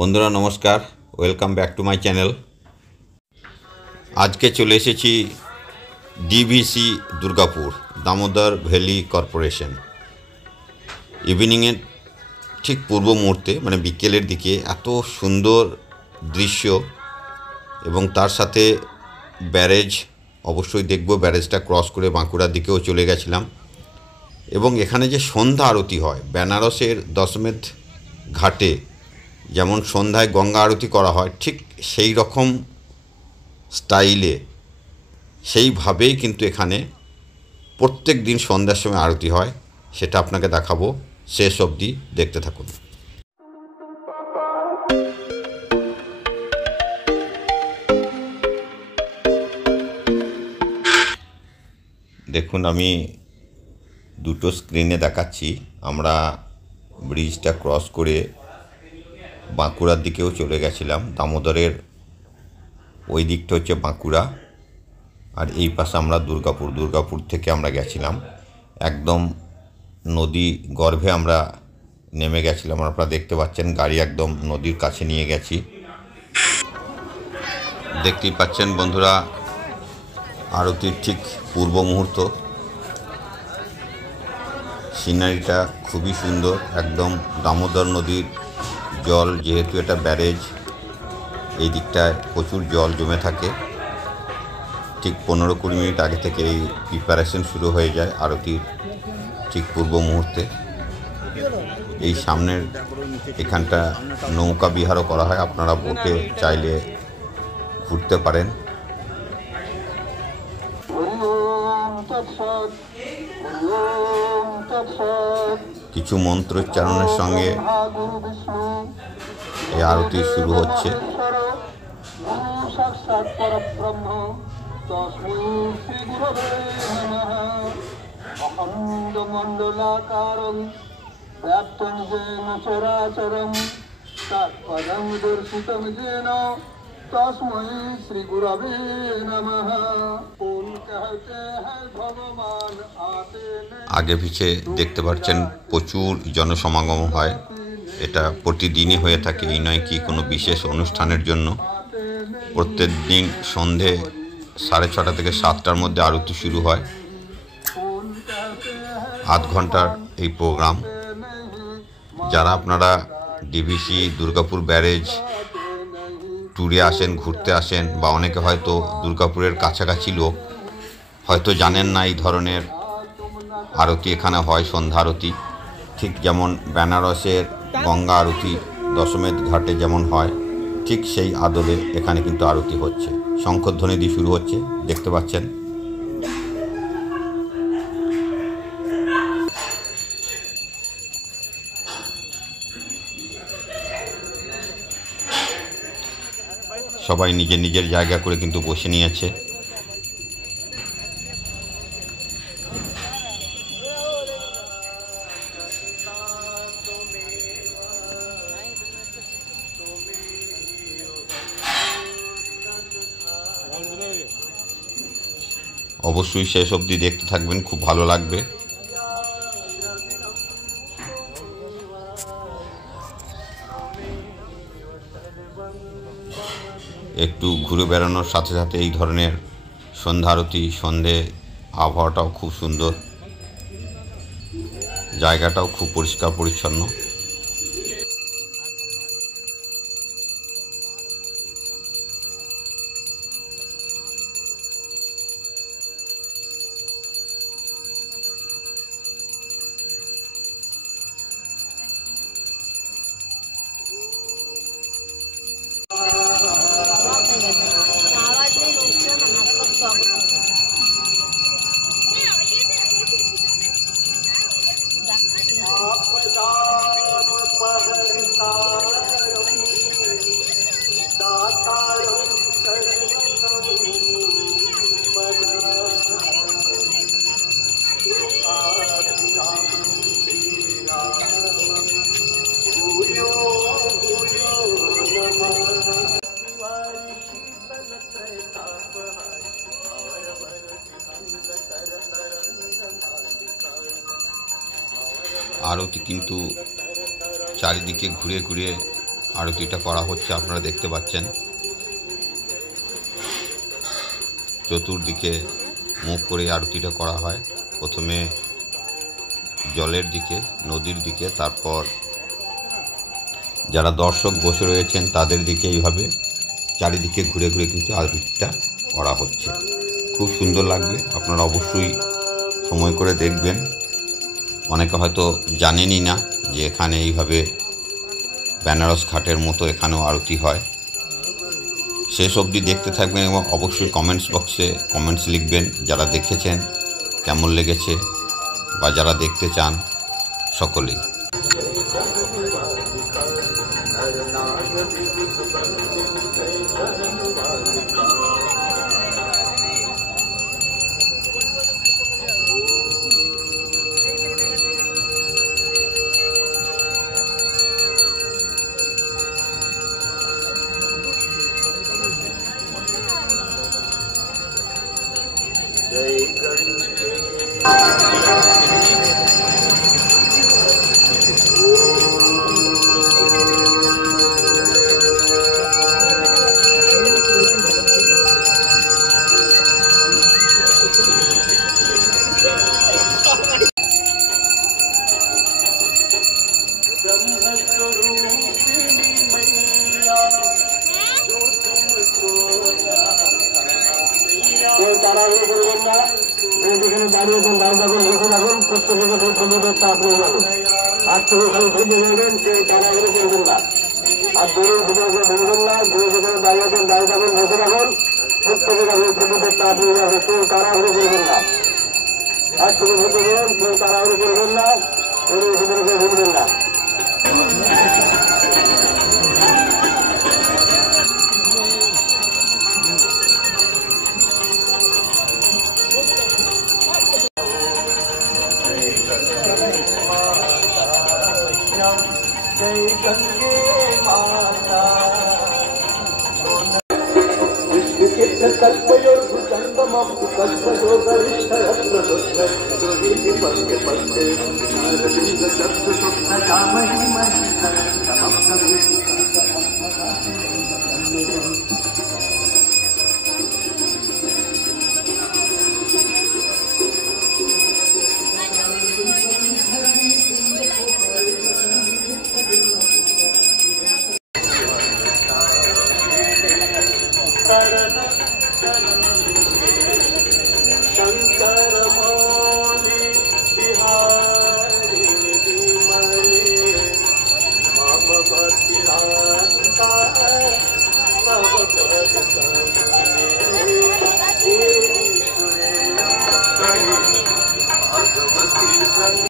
বন্ধুরা নমস্কার, welcome back to my channel. আজকে চলে এসেছি DVC Durgapur, Damodar valley corporation. ইভিনিংয়ের ঠিক পূর্ব মুহূর্তে মানে বিকেলের দিকে এত সুন্দর দৃশ্য এবং তার সাথে ব্যারেজ অবশ্যই দেখব। ব্যারেজটা ক্রস করে বাঁকুড়ার দিকেও চলে গেছিলাম এবং এখানে যে সন্ধ্যা আরতি হয় বেনারসের দশমেধ ঘাটে যেমন সন্ধ্যায় গঙ্গা আরতি করা হয়, ঠিক সেই রকম স্টাইলে সেইভাবেই কিন্তু এখানে প্রত্যেক দিন সন্ধ্যার সময় আরতি হয়। সেটা আপনাকে দেখাবো, শেষ অবধি দেখতে থাকুন। দেখুন, আমি দুটো স্ক্রিনে দেখাচ্ছি। আমরা ব্রিজটা ক্রস করে বাঁকুড়ার দিকেও চলে গেছিলাম। দামোদরের ওই দিকটা হচ্ছে বাঁকুড়া, আর এই পাশে আমরা দুর্গাপুর থেকে আমরা গেছিলাম একদম নদী গর্ভে আমরা নেমে গেছিলাম। আপনারা দেখতে পাচ্ছেন গাড়ি একদম নদীর কাছে নিয়ে গেছি। দেখতেই পাচ্ছেন বন্ধুরা, আরতির ঠিক পূর্ব মুহূর্ত। সিনারিটা খুবই সুন্দর, একদম দামোদর নদীর জল, যেহেতু এটা ব্যারেজ, এই দিকটায় প্রচুর জল জমে থাকে। ঠিক 15-20 মিনিট আগে থেকে এই প্রিপারেশন শুরু হয়ে যায় আরতির ঠিক পূর্ব মুহূর্তে। এই সামনের এখানটা নৌকা বিহারও করা হয়, আপনারা বোটে চাইলে ঘুরতে পারেন। কিছু মন্ত্রোচ্চারণের সঙ্গে এই আরতি শুরু হচ্ছে। আগে পিছে দেখতে পাচ্ছেন প্রচুর জনসমাগম হয়। এটা প্রতিদিনই হয়ে থাকে, এই নয় কি কোনো বিশেষ অনুষ্ঠানের জন্য। প্রত্যেক দিন সন্ধে 6:30 থেকে 7টার মধ্যে আরতি শুরু হয়। আধ ঘন্টার এই প্রোগ্রাম। যারা আপনারা ডিভিসি দুর্গাপুর ব্যারেজ ট্যুরে আসেন, ঘুরতে আসেন, বা অনেকে হয়তো দুর্গাপুরের কাছাকাছি লোক, হয়তো জানেন না এই ধরনের আরতি এখানে হয়, সন্ধ্যা আরতি। ঠিক যেমন বেনারসের গঙ্গা আরতি দশমেধ ঘাটে যেমন হয়, ঠিক সেই আদলে এখানে কিন্তু আরতি হচ্ছে। শঙ্খধ্বনি দিয়ে শুরু হচ্ছে, দেখতে পাচ্ছেন। সবাই নিজের নিজের জায়গা করে কিন্তু বসে নিয়েছে। অবশ্যই শেষ অবধি দেখতে থাকবেন, খুব ভালো লাগবে। একটু ঘুরে বেড়ানোর সাথে সাথে এই ধরনের সন্ধ্যা আরতি, সন্ধে আবহাওয়াটাও খুব সুন্দর, জায়গাটাও খুব পরিষ্কার পরিচ্ছন্ন। আরতি কিন্তু চারিদিকে ঘুরে ঘুরে আরতিটা করা হচ্ছে, আপনারা দেখতে পাচ্ছেন। চতুর্দিকে মুখ করে আরতিটা করা হয়। প্রথমে জলের দিকে, নদীর দিকে, তারপর যারা দর্শক বসে রয়েছেন তাদের দিকে এইভাবে চারিদিকে ঘুরে ঘুরে কিন্তু আরতিটা করা হচ্ছে। খুব সুন্দর লাগবে, আপনারা অবশ্যই সময় করে দেখবেন। অনেকে হয়তো জানেনই না যে এখানে এইভাবে বেনারস ঘাটের মতো এখানেও আরতি হয়। শেষ অবধি দেখতে থাকবেন এবং অবশ্যই কমেন্টস বক্সে কমেন্টস লিখবেন যারা দেখেছেন, কেমন লেগেছে, বা যারা দেখতে চান সকলেই। Kल्पयोर्भुजङ्गमं